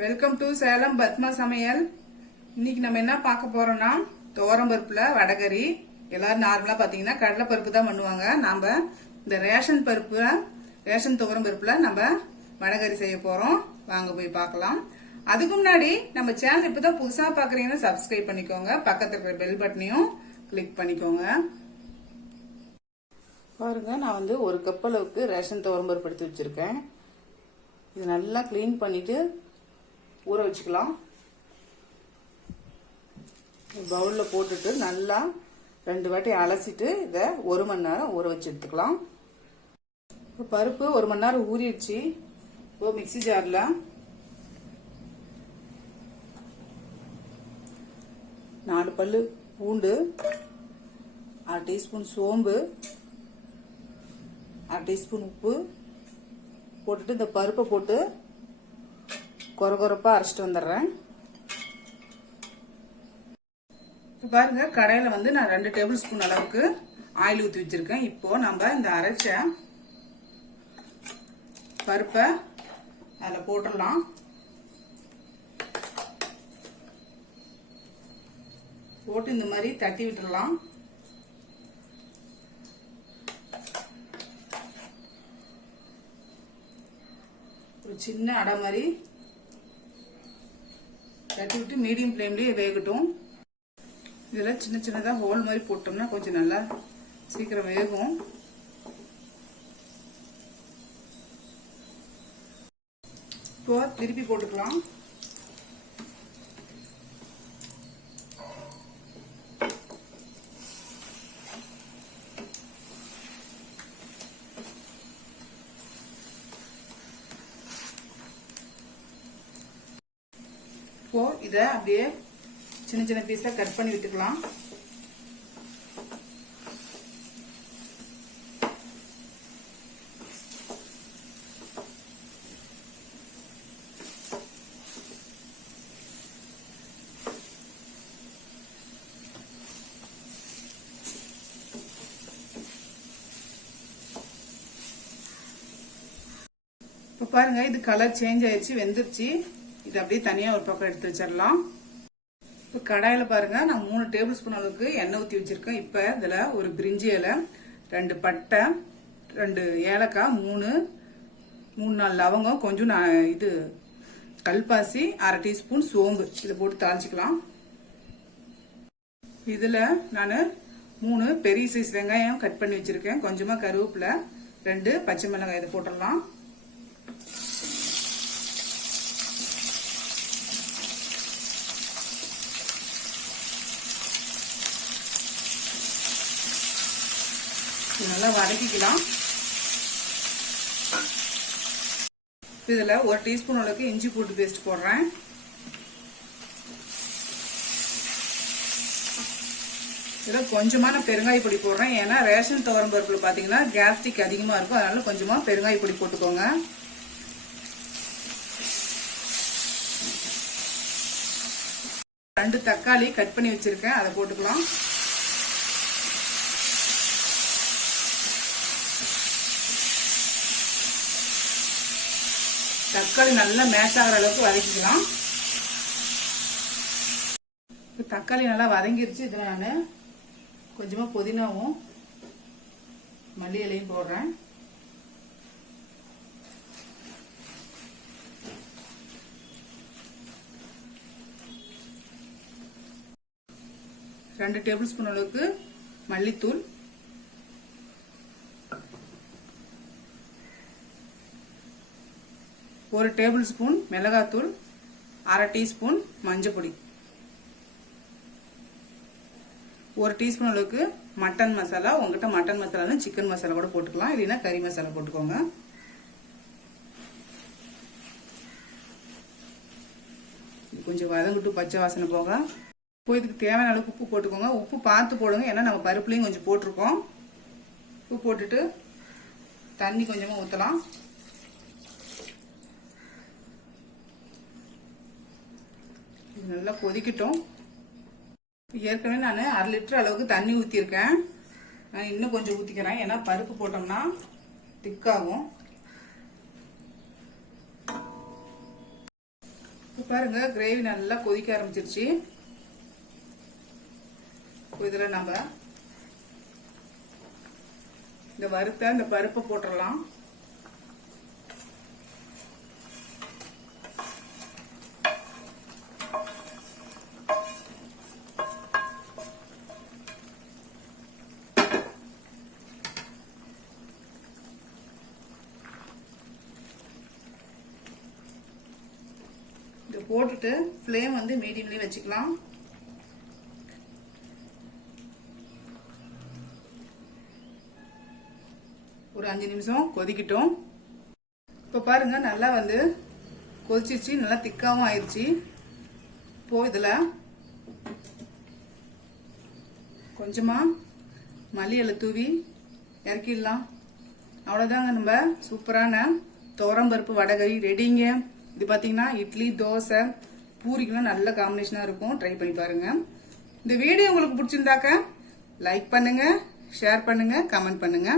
Welcome to Salem Padma சமையல். இன்னைக்கு நம்ம என்ன பார்க்க போறோம்னா துவரம் பருப்புல வடகரி. எல்லாரும் நார்மலா பாத்தீங்கன்னா கடலை பருப்பு தான் பண்ணுவாங்க. நாம இந்த ரேஷன் துவரம் பருப்புல நம்ம வடகரி செய்ய போறோம். வாங்க போய் பார்க்கலாம். அதுக்கு முன்னாடி நம்ம சேனல் இப்பதான் புதுசா பாக்குறீங்கன்னா சப்ஸ்கிரைப் பண்ணிக்கோங்க. பக்கத்துல இருக்கிற பெல் பட்டனையும் கிளிக் பண்ணிக்கோங்க. பாருங்க, நான் ஒரு கப் அளவுக்கு ரேஷன் துவரம் பருப்பு எடுத்து வச்சிருக்கேன். இது நல்லா கிளீன் பண்ணிட்டு ஊற வச்சுக்கலாம். பவுல்ல போட்டுட்டு நல்லா 2 வாட்டி அலசிட்டு இதை 1 மணி நேரம் ஊற வச்சு எடுத்துக்கலாம். பருப்பு 1 மணி நேரம் ஊறிடுச்சு. இப்போ மிக்ஸி ஜார்ல 4 பல்லு பூண்டு, 1/2 டீஸ்பூன் சோம்பு, 1/2 டீஸ்பூன் உப்பு போட்டுட்டு இந்த பருப்பை போட்டு கொரகொரப்பா அரைச்சிட்டு வந்துடுறேன். பாருங்க, கடையில நான் 2 டேபிள் ஸ்பூன் அளவுக்கு ஆயில் ஊற்றி வச்சிருக்கேன். இப்போ நம்ம இந்த அரைச்ச பருப்பை அதில் போட்டுடலாம். போட்டு இந்த மாதிரி தட்டி விட்டுடலாம். ஒரு சின்ன அடை மாதிரி தட்டி விட்டு மீடியம் ஃப்ளேம்லயே வேகட்டும். இதெல்லாம் சின்ன சின்னதா ஹோல் மாதிரி போட்டோம்னா கொஞ்சம் நல்லா சீக்கிரம் வேகும். இப்போ திருப்பி போட்டுக்கலாம். இப்போ இதை அப்படியே சின்ன சின்ன பீஸா கட் பண்ணி விட்டுக்கலாம். இப்ப பாருங்க, இது கலர் சேஞ்ச் ஆயிடுச்சு, வெந்துருச்சு. இது அப்படியே தனியா ஒரு பக்கம் எடுத்து வச்சிடலாம். இப்ப கடாயில பாருங்க, நான் 3 டேபிள் ஸ்பூன் அளவுக்கு எண்ணெய் ஊத்தி வச்சிருக்கேன். இப்ப இதுல ஒரு பிரிஞ்சி இலை, 2 பட்டை, 2 ஏலக்காய், 3-4 லவங்கம், கொஞ்சம் இது கல்பாசி, 1/2 டீஸ்பூன் சோம்பு இதை போட்டு தாளிச்சுக்கலாம். இதுல நான் 3 பெரிய சைஸ் வெங்காயம் கட் பண்ணி வச்சிருக்கேன். கொஞ்சமா கருவேப்பிலை, 2 பச்சை மிளகாய் இதை போட்டுடலாம். நல்லா வதக்கிக்கலாம். இதுல 1 டீஸ்பூன் அளவுக்கு இஞ்சி பூண்டு பேஸ்ட் போடுறேன். இதுல கொஞ்சமான பெருங்காய பொடி போடுறேன். ஏன்னா ரேஷன் துவரம் பருப்புல பாத்தீங்கன்னா கேஸ்ட்ரிக் அதிகமா இருக்கும். அதனால கொஞ்சமா பெருங்காய பொடி போட்டுக்கோங்க. ரெண்டு தக்காளி கட் பண்ணி வச்சிருக்கேன், அதை போட்டுக்கலாம். தக்காளி நல்லா மேட்ச் ஆகிற அளவுக்கு வதக்கிக்கலாம். தக்காளி நல்லா வதங்கிருச்சு. இதுல நான் கொஞ்சமா புதினாவும் மல்லி இலையும் போடுறேன். ரெண்டு டேபிள் ஸ்பூன் அளவுக்கு மல்லித்தூள், 1 டேபிள் ஸ்பூன் மிளகாத்தூள், 1/2 டீஸ்பூன் மஞ்சள் பொடி, 1 டீஸ்பூன் அளவுக்கு மட்டன் மசாலா. உங்ககிட்ட மட்டன் மசாலா சிக்கன் மசாலா கூட போட்டுக்கலாம், இல்லைன்னா கறி மசாலா போட்டுக்கோங்க. கொஞ்சம் வதங்கிட்டு பச்சை வாசனை போக. இப்போ இதுக்கு தேவையான அளவுக்கு உப்பு போட்டுக்கோங்க. உப்பு பார்த்து போடுங்க, ஏன்னா நம்ம பருப்புலையும் கொஞ்சம் போட்டிருக்கோம். உப்பு போட்டுட்டு தண்ணி கொஞ்சமா ஊற்றலாம். நல்லா கொதிக்கட்டும். ஏற்கனவே நான் 1/2 லிட்டர் அளவுக்கு தண்ணி ஊற்றிருக்கேன். நான் இன்னும் கொஞ்சம் ஊற்றிக்கிறேன், ஏன்னா பருப்பு போட்டோம்னா திக்காகும். இப்போ பாருங்க கிரேவி நல்லா கொதிக்க ஆரம்பிச்சிருச்சு. இதில் நம்ம இந்த வறுத்த இந்த பருப்பை போட்டுடலாம். இதை போட்டுட்டு ஃப்ளேம் வந்து மீடியம்லயே வச்சுக்கலாம். ஒரு 5 நிமிஷம் கொதிக்கட்டும். இப்போ பாருங்க நல்லா வந்து கொதிச்சிருச்சு, நல்லா திக்காவும் ஆயிடுச்சு. இப்போ இதுல கொஞ்சமா மல்லி இலை தூவி இறக்கிடலாம். அவ்வளவுதாங்க, நம்ம சூப்பரான துவரம்பருப்பு வடகறி ரெடிங்க. இது பாத்தீங்கன்னா இட்லி, தோசை, பூரிக்கெல்லாம் நல்ல காம்பினேஷனா இருக்கும். ட்ரை பண்ணி பாருங்க. இந்த வீடியோ உங்களுக்கு பிடிச்சிருந்தாக்க லைக் பண்ணுங்க, ஷேர் பண்ணுங்க, கமெண்ட் பண்ணுங்க.